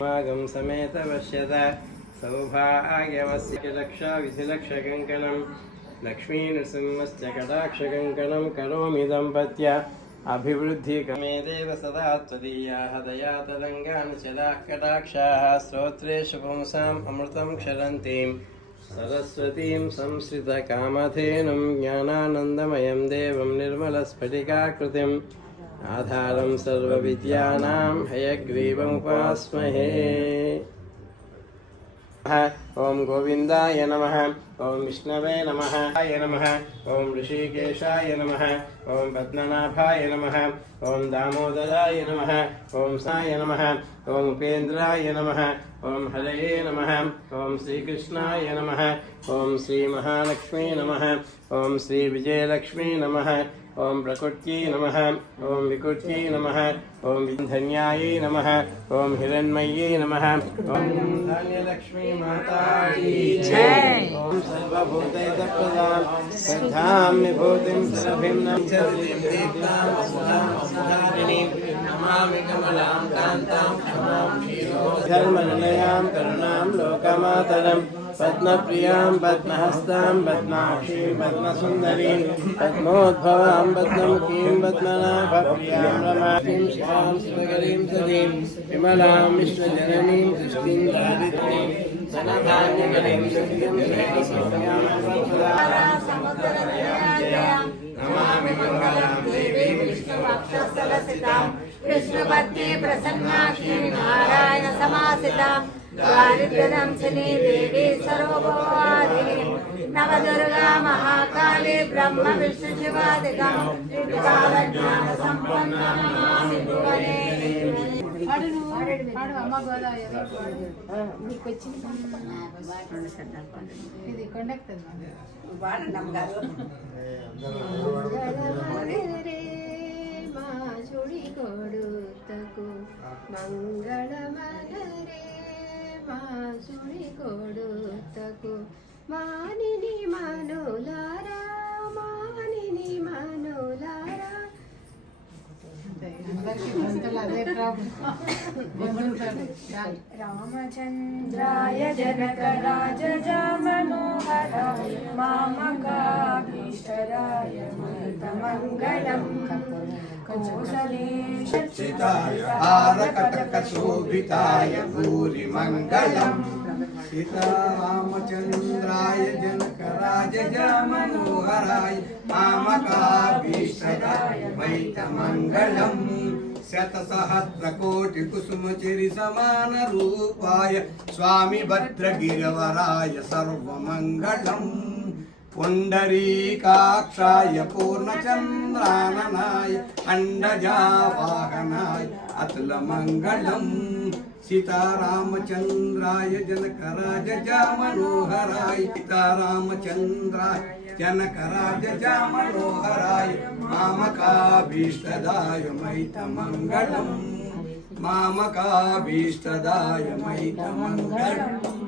भागं समेत पश्यत सौभाग्यमस्य रक्षा विधिलक्षकङ्कणं लक्ष्मीनृसिंहस्य कटाक्षकङ्कणं करोमि दम्पत्य अभिवृद्धिकमे देव सदा त्वदीयाः दया तदङ्गानुचलाः कटाक्षाः स्तोत्रेषु पुंसाम् अमृतं क्षरन्तीं सरस्वतीं संश्रितकामधेनुं ज्ञानानन्दमयं देवं निर्मलस्फटिकाकृतिम् ఆధారం సర్వ విద్యానాం హయగ్రీవముపాస్మహే ఓం గోవిందాయ నమ ఓం విష్ణవే నమ నమ ఓం ఋషికేశాయ నమ ఓం పద్మనాభాయ నమ ఓం దామోదరాయ నమ ఓం సాయ నమ ఓం ఉపేంద్రాయ నమ ఓం హరయే నమ ఓం శ్రీకృష్ణాయ నమ ఓం శ్రీ మహాలక్ష్మీ నమ ఓం శ్రీ విజయలక్ష్మీ నమ ॐ प्रकृत्यै नमः ॐ विकृत्यै नमः ॐ धन्यायै नमः ॐ हिरण्मय्यै नमः ॐ धान्यलक्ष्मी माता की जय ॐ सर्वभूतैतप्रदां श्रद्धां विभूतिं सुरभिं नमामि कमलां कान्तां क्षमां धर्मनिलयां करुणां लोकमातरम्। पद्मप्रियां पद्महस्तां पद्माक्षीं पद्मसुन्दरीं पद्मोद्भवां पद्ममुखीं पद्मनाभप्रियां रमां शिवां शिवकरीं सतीं विमलां विश्वजननीं सृष्टिं दारिद्रीं धनधान्यकरीं सत्यं नमामि मङ्गलां देवीं विष्णुवक्षस्थलसितां कृष्णपत्नी प्रसन्नाक्षी సమాసితాం నవదుర్గా మహాకాళి బ్రహ్మ విష్ణు శివాదికం. జ్ఞాన మా కోడు. భక్తకు మంగళమనరే మాసుని కొడుతకు. మానిని మనులారా మానిని మనులారా. రామచంద్రాయ జనక రాజజామనోహరాయ మామకాభీష్టరాయ మంగళం. सच्चिताय हारकटकशोभिताय भूरिमङ्गलम्। सीतारामचन्द्राय जनकराज जनमनोहराय कामकाभीष्टदाय वैतमङ्गलम् शतसहस्रकोटिकुसुमचिरिसमानरूपाय स्वामिभद्रगिरवराय सर्वमङ्गलम्। पुण्डरीकाक्षाय पूर्णचन्द्राननाय अण्डजावाहनाय अतुलमङ्गलम् सीतारामचन्द्राय जनकराजजामनोहराय सीतारामचन्द्राय जनकराजजामनोहराय मामकाभीष्टदाय मैतमङ्गलम् मामकाभीष्टदाय मैतमङ्गलम्